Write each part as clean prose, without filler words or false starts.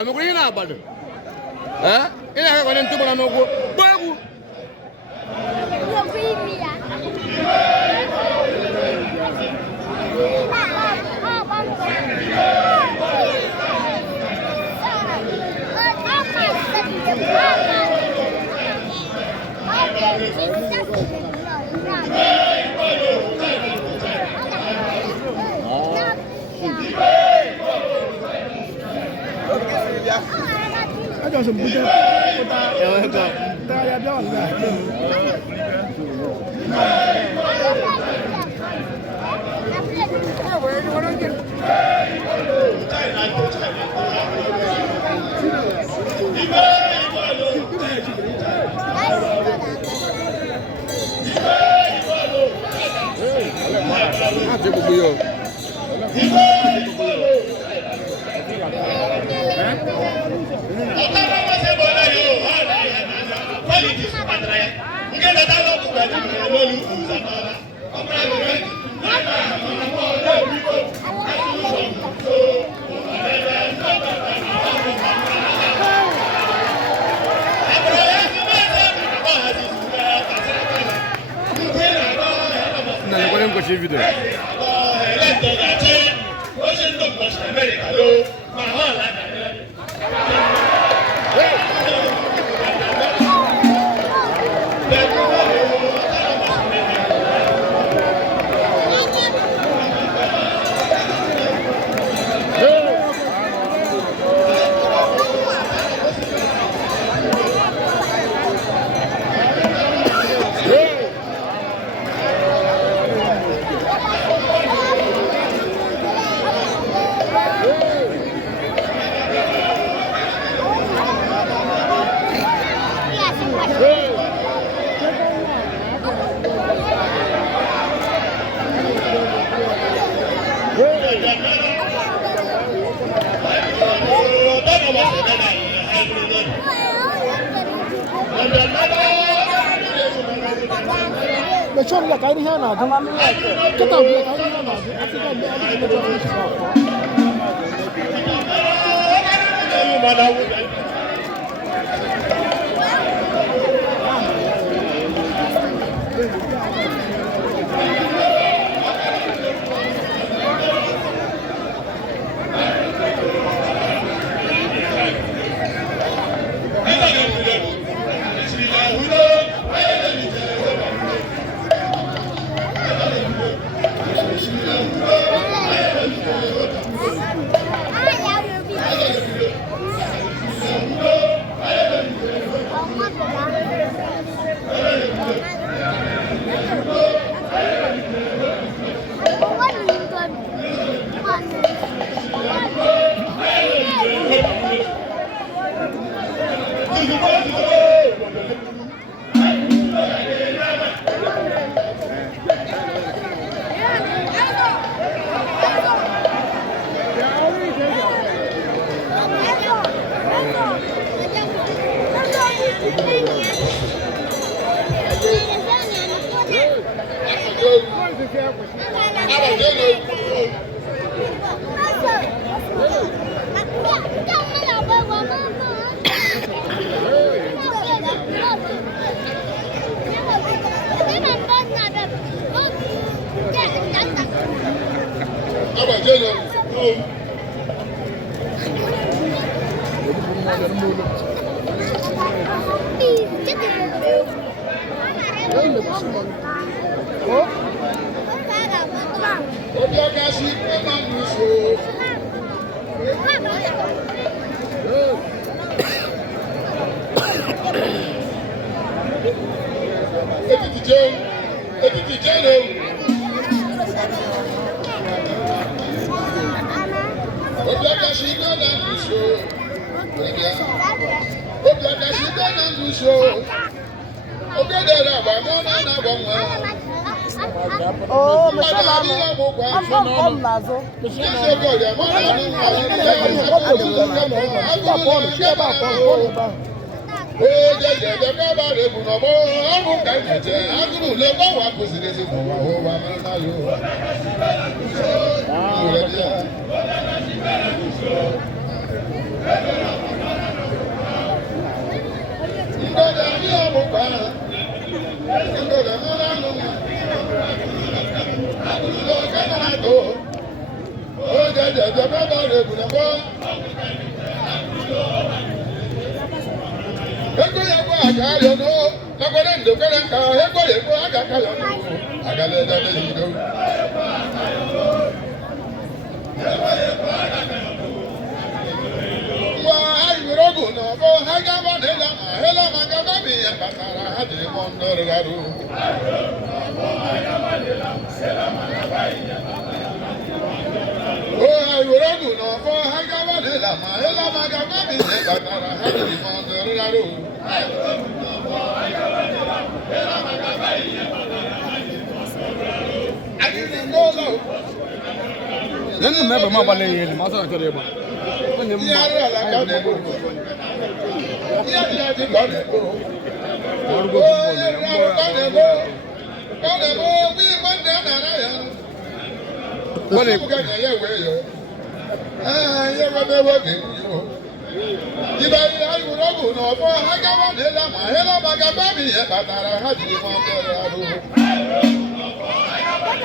I'm going to about it. Huh? And I went into one of them. I got some good stuff. The shop like I didn't have get out here. Oh, Nani member ma bale yeli ma so tore ba. Oni ma.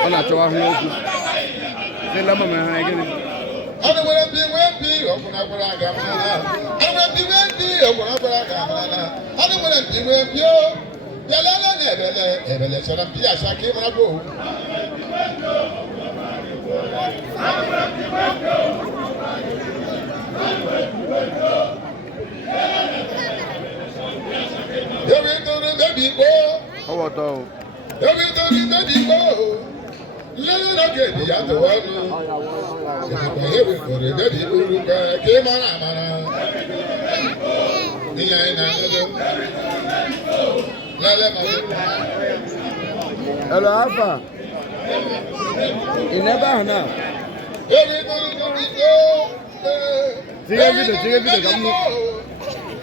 Ona chowa hu oku. Se la mama ha igene. Ona wala bi wepi okuna kwara ga mana. Ona bi wepi okuna kwara ga mana. Ona wala bi wepi o. Yalala na ebele sora bi asake mara go. Ewe toro baby go. Owo to. Ewe toro baby go. Lele na ke di ya to wanu. Ewe toro baby go ke mara mara. Iya ina no. Lele ma. Hello Alpha. You never know. Ewe toro baby go. Sigue video kamu.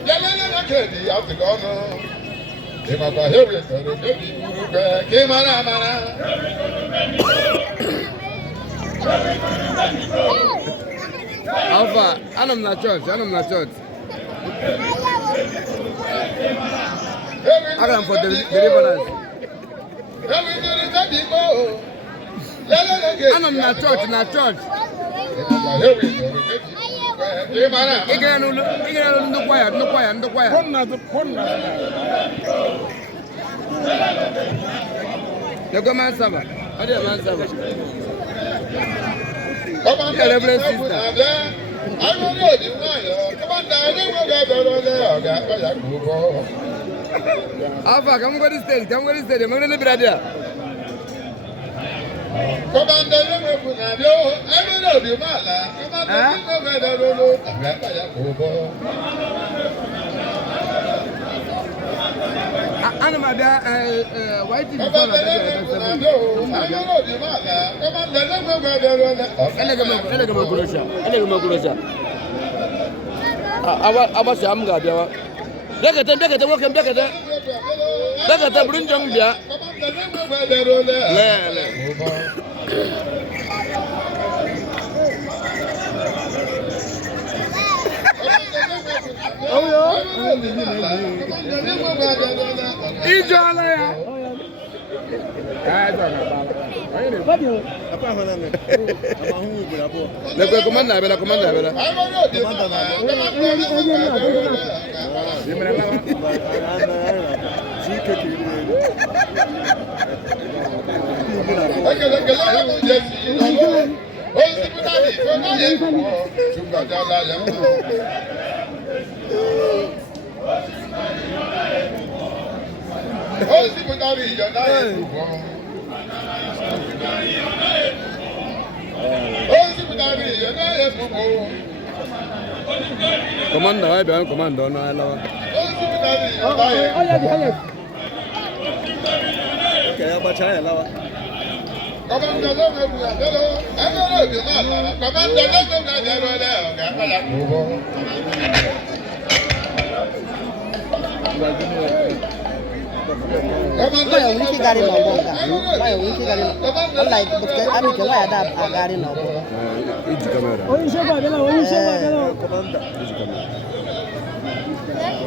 Lele na ke di ya to wanu. Alpha, I'm not church. I am for the deliverance. I'm not church. No choir. Look at man Saba. How do you man Saba? Come on, Reverend sister. I will know you. Come on, Alpha, come go to stage. I'm going to be there. Come on, Ana ma da white TV phone na da. Ele ga kurosha. Aba sha am ga biya. Daga wokan daga burin jang biya. Le. Ijala ya. Komanda bela. Komanda ay ben komanda na ala. Kaya ba chaya lawa. Komanda lo me bu adelo. Adelo bi ma la. Komanda lo me ga dero le o ga ala ko. Why are we getting no bonga? Why are we getting? Like because I mean, why are that getting no bonga? It's camera. Oyin ṣe bàbá náà, oyin ṣe bàbá náà.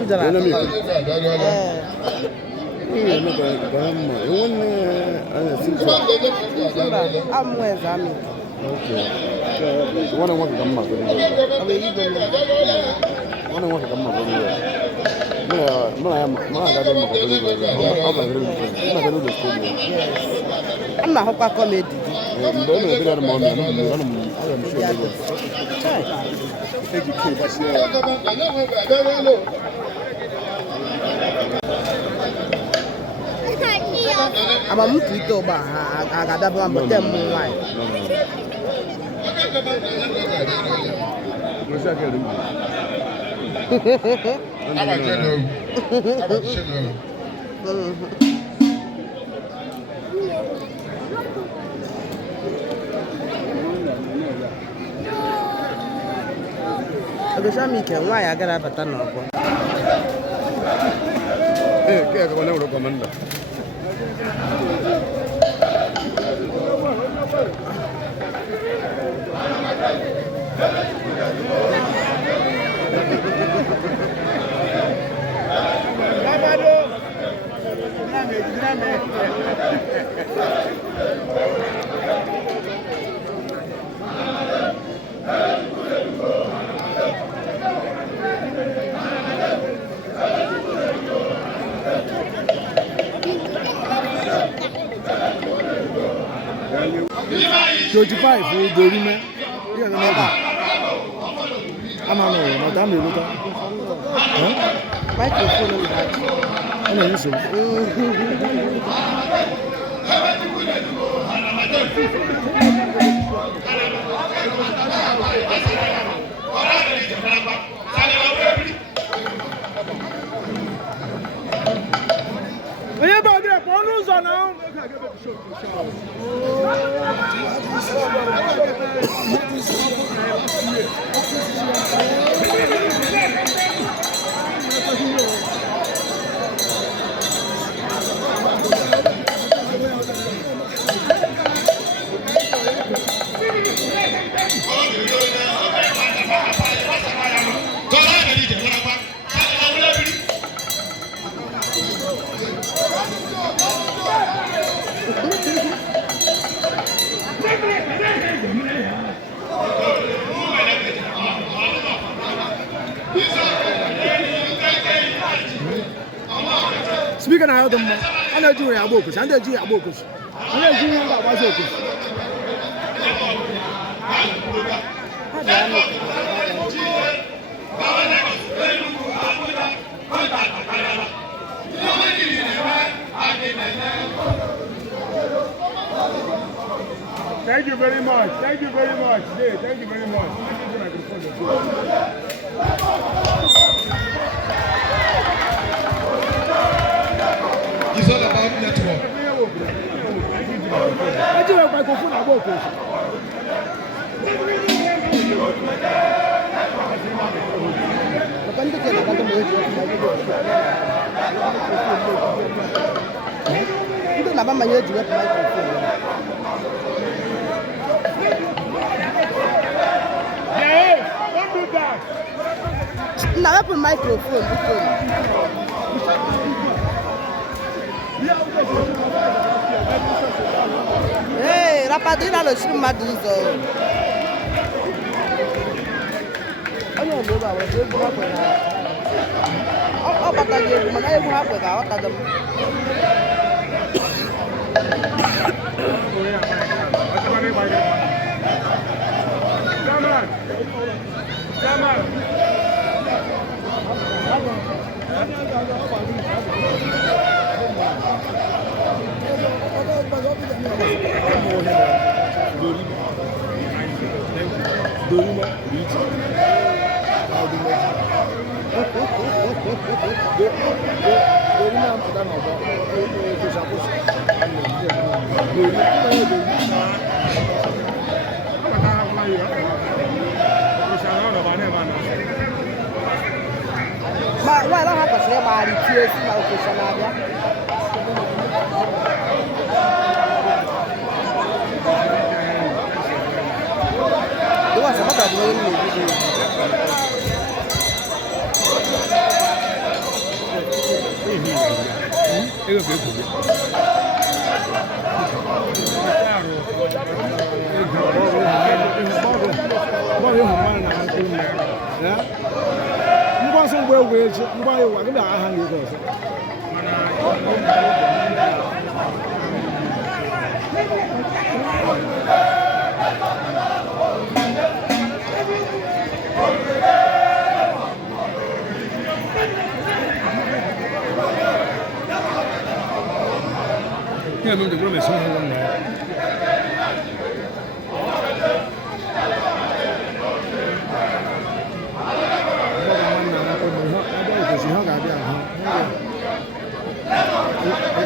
It's camera. Enemy. I'm with Zami. Okay. So one want to come back. One want to come back. I'm not Hoka comedy. I'm a mukito ba agada ba mbote muwai. Agashami ke why agada batana ko. Ke ka wala ro komanda. Five for Dorime. Yeah, no matter. I'm not knowing. My damn little. Microphone on that. I know you so. Oye ba de po nu so now. Speaking of them, I know you are bogus. I know you are bogus. I know you are bogus. Thank you very much. Thank you very much. Yeah, thank you very much. It's all about network. I do have microphone at work. Itu napa manyo juga microphone. Yeah, don't do that. Napa pun microphone betul. Hey, rapadina lo shiri madizo. Ayo lo ba wa je bu ha pe na. O bata je bu mana bu ha pe ka o ta dum. Ma, why don't have a kwesịrị ịgbagharị tie esi na ofesi na-abịa What's up? What Yeah, no, the room is so long now.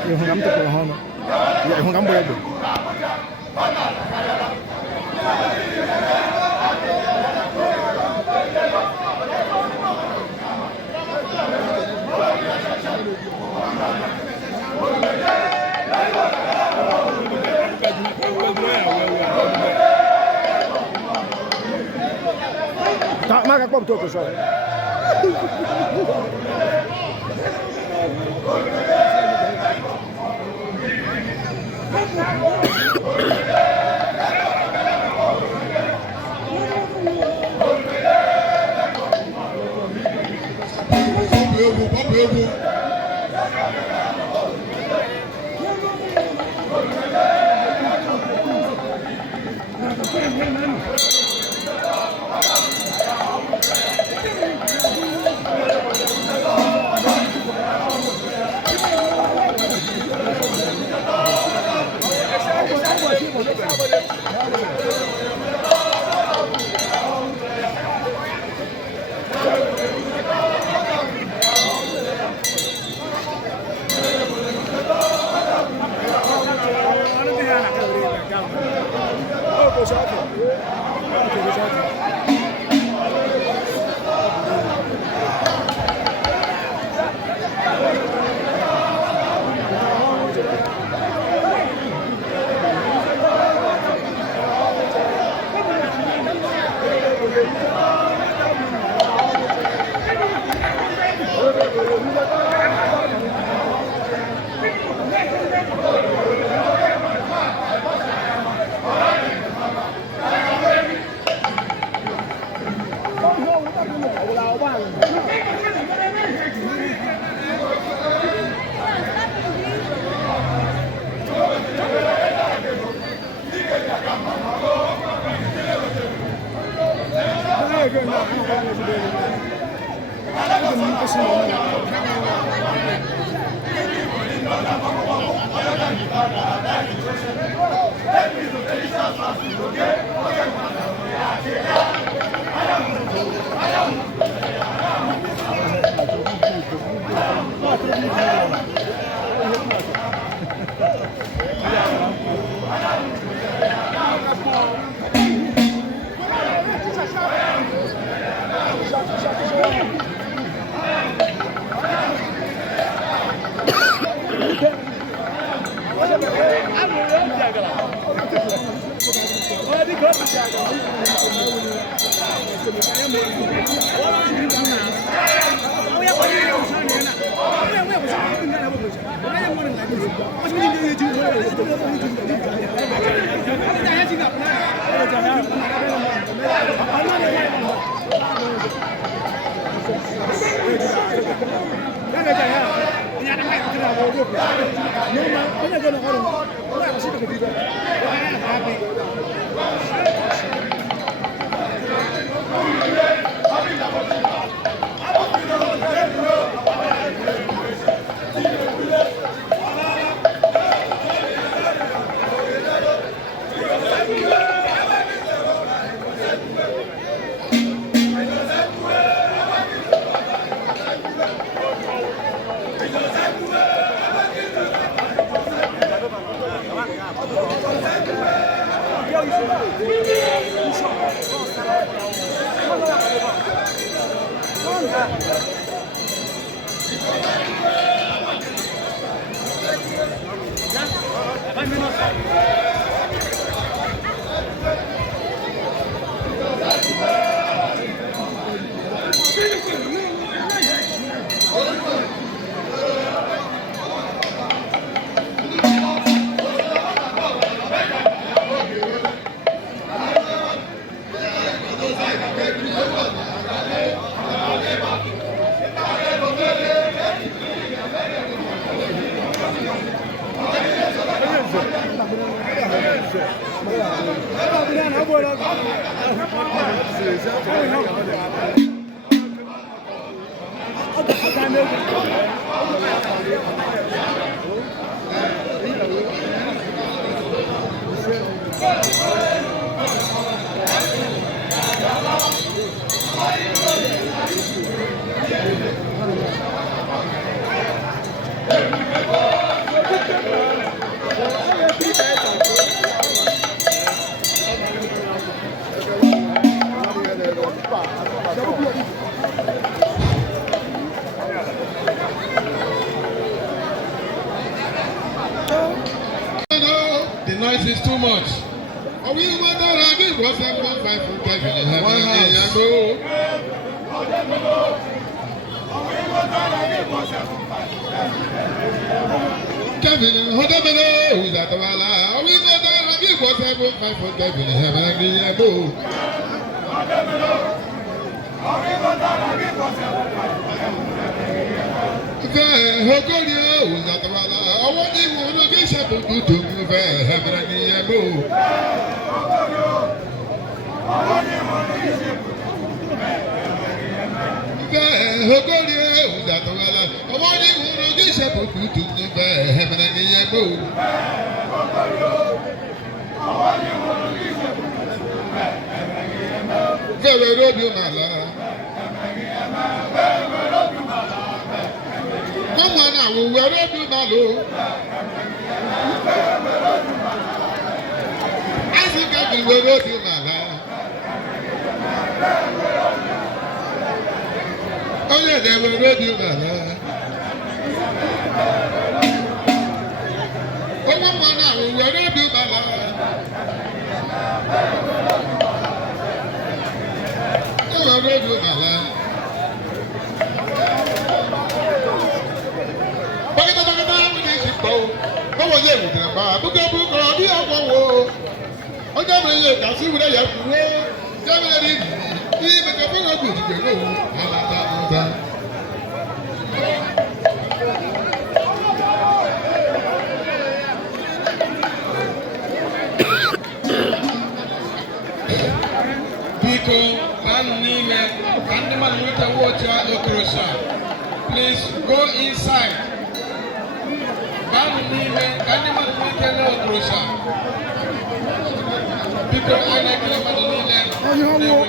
Không ngắm tập hồ hơn, vậy không ngắm bơi được. Tak makan apa betul tu soal. The noise is too much. Are we over there? I think what's up? 5 from Kevin. Kevin, hold on, who's at the wall? Are we over there? I think what's up? 5 from Kevin. Come on now, we're ready now. I think I've been ready now. Oh yeah, they were ready now. Come on now, we're ready now. We're ready now. Báwo yẹ ìwòsàn bá búkẹ́ búkọ́ bí ọ̀pọ̀ wo ọjọ́ mi yẹ kàṣí ìwúrẹ́ yẹ kú wé jẹ́mílẹ̀ rí bí bẹ̀kẹ́ fún ọkùnrin ìdìbò lóhùn aláta. Biko kanu n'ime ka ndị mmadụ nweta wọchị okorosa. Please go inside. Kanu n'ime ka ndị mmadụ nweta okorosa. Biko anyị ekele mmadụ niile na-ewuliwe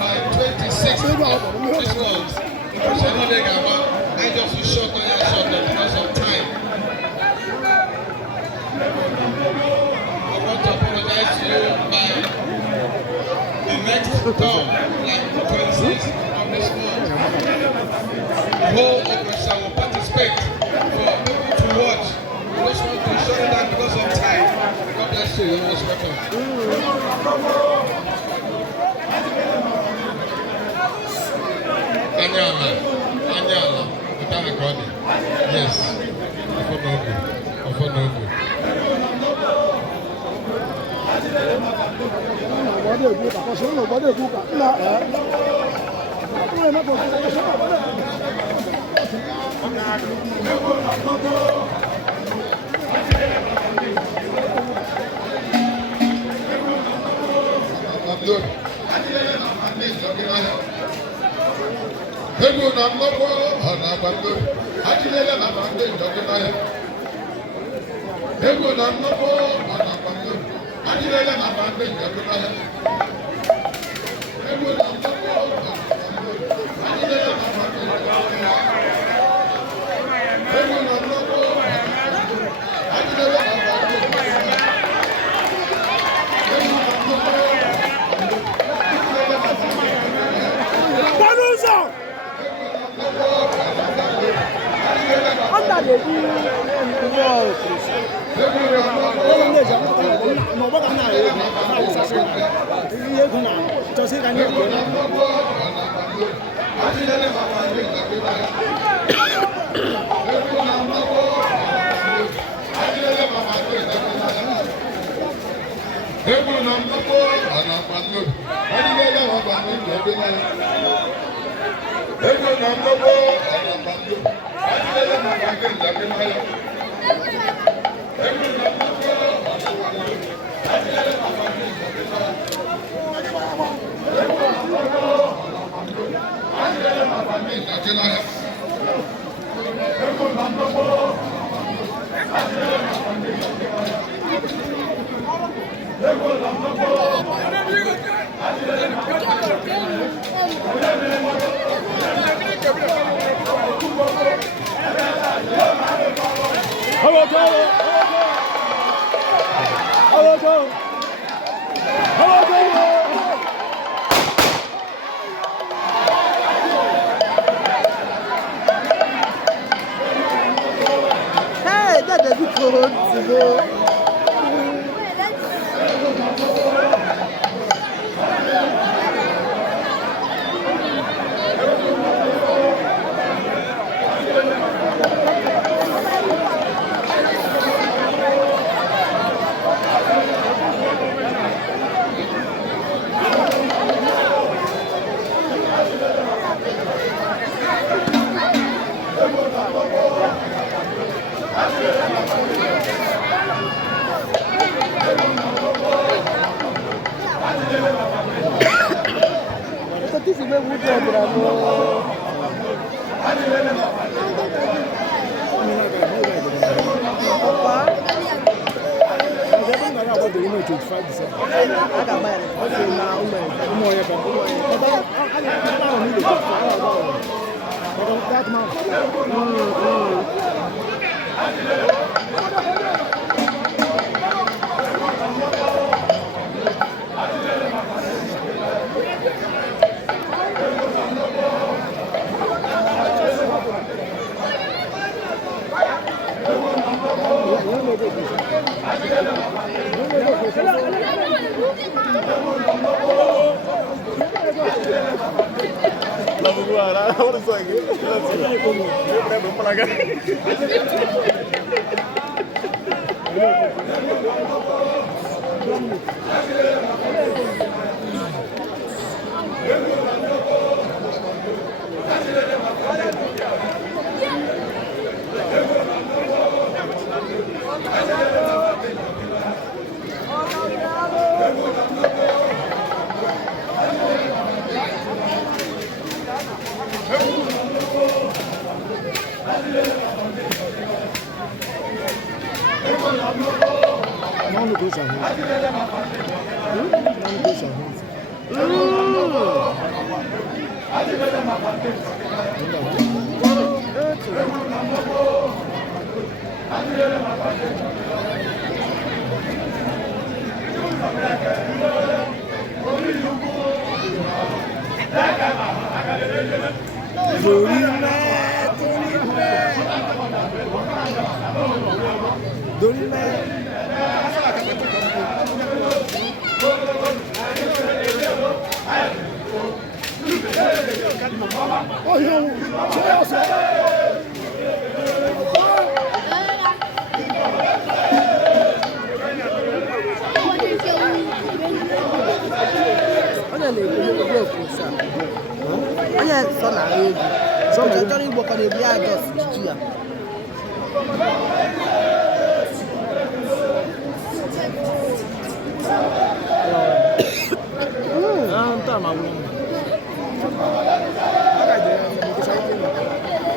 by 26th of this month. Okorosa niile ga-agba. I just short on ya short because of time. I want to apologize to you by the next term, like 26th of this month. The whole Okorosa will participate for people to watch. We just want to shut it down because of time. God bless you. You're most welcome. Anyala, without recording. Yes. Ofonogu. Ego na nnọkọ ọna agbando ajilele na bande ndọkịta ya. Ego na nnọkọ ọna agbando ajilele na bande ndọkịta ya. Ego na nnọkọ ọna agbando ajilele na bande ndọkịta ya. Ego na nnọkọ ọna agbando ajilele na bande ndọkịta ya. Anda de Hey, that is good to go. This is where we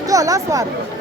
Go, last one.